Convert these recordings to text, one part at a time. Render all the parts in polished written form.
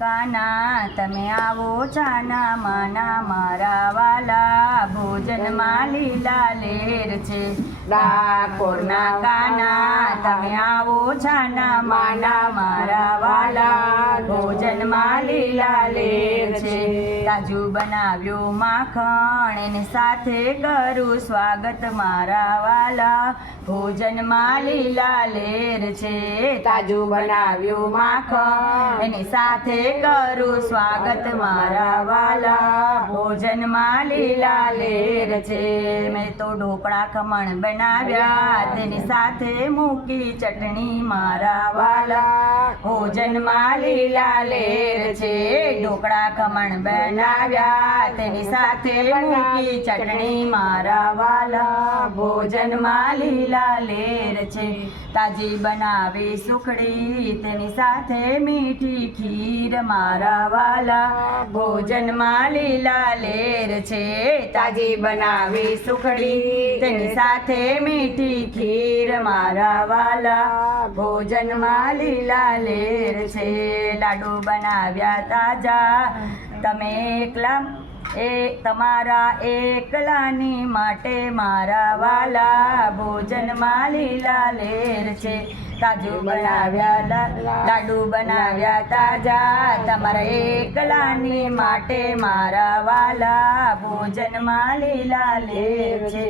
કાના તમે આવો છાના માના મારા વાલા ભોજનમાં લીલા લેર છે ડાકોરના કાના તમે આવો છાના માના મારા વાલા ભોજનમાં લીલા લેર છે તાજુ બનાવ્યું માખણ એને સાથે કરું સ્વાગત મારા વાલા ભોજનમાં લીલા લેર છે તાજુ બનાવ્યું માખણ એની સાથે કરું સ્વાગત મારા વાલા ભોજનમાં લીલા લેર છે મેં તો ઢોકળા ખમણ બનાવ્યા તેની સાથે મૂકી ચટણી મારા વાલા ભોજનમાં લીલા લેર છે ઢોકળા ખમણ બનાવ્યા તેની સાથે મૂકી ચટણી મારા વાલા ભોજનમાં લીલા લેર છે તાજી બનાવી સુખડી તેની સાથે મીઠી ખીર મારા વાલા ભોજનમાં લીલા લેર છે તાજી બનાવી સુખડી તેની સાથે મીઠી ખીર મારા વાલા ભોજનમાં લીલા લેર છે લાડુ બનાવ્યા તાજા તમે એકલા તમારા એકલાની માટે મારા વાલા ભોજનમાં લીલા લેર છે તાજુ બનાવ્યા લાડુ બનાવ્યા તાજા તમારા એકલાની માટે મારા વાલા ભોજનમાં લીલા લેર છે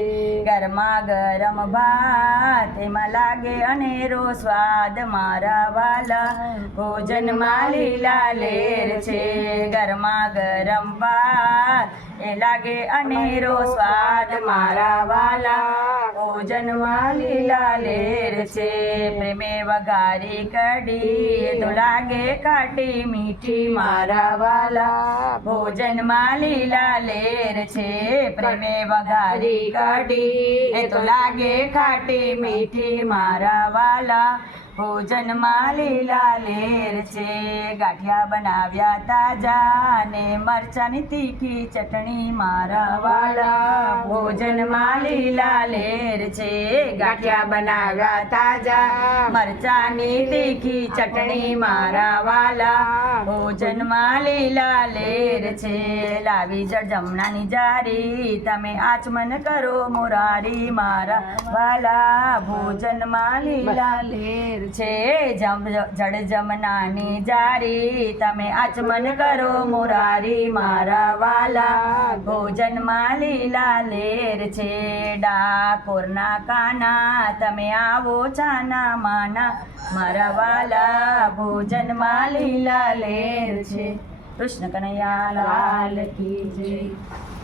ગરમા ગરમ ભાત એમાં લાગે અનેરો સ્વાદ મારા વાલા ભોજનમાં લીલા લેર છે ગરમા ગરમ ભાત એ લાગે અનેરો સ્વાદ મારા વાલા ભોજનમાં લીલા લેર છે પ્રેમે વઘારી કઢી તો લાગે કાટી મીઠી મારા વાલા ભોજનમાં લીલા લેર છે પ્રેમે વઘારી કઢી એ તો લાગે ખાટી મીઠી મારા વાલા ભોજનમાં લીલા લેર છે ગાંઠિયા બનાવ્યા તાજા ને મરચાની તીખી ચટણી મારા વાલા ભોજનમાં લીલા લેર છે ગાંઠિયા બનાવ્યા તાજા મરચાની તીખી ચટણી મારા વાલા ભોજનમાં લીલા લેર છે લાવી જળજમણાની જારી તમે આચમન કરો મોરારી મારા વાલા ભોજનમાં લીલા લેર છે જળ જમનાની જારી તમે આચમન કરો મોરારી મારા વાલા ભોજનમાં લીલા લેર છે ડાકોરના કાના તમે આવો છાના માના મારા વાલા ભોજનમાં લીલા લેર છે કૃષ્ણ કનૈયા લાલ કી જય।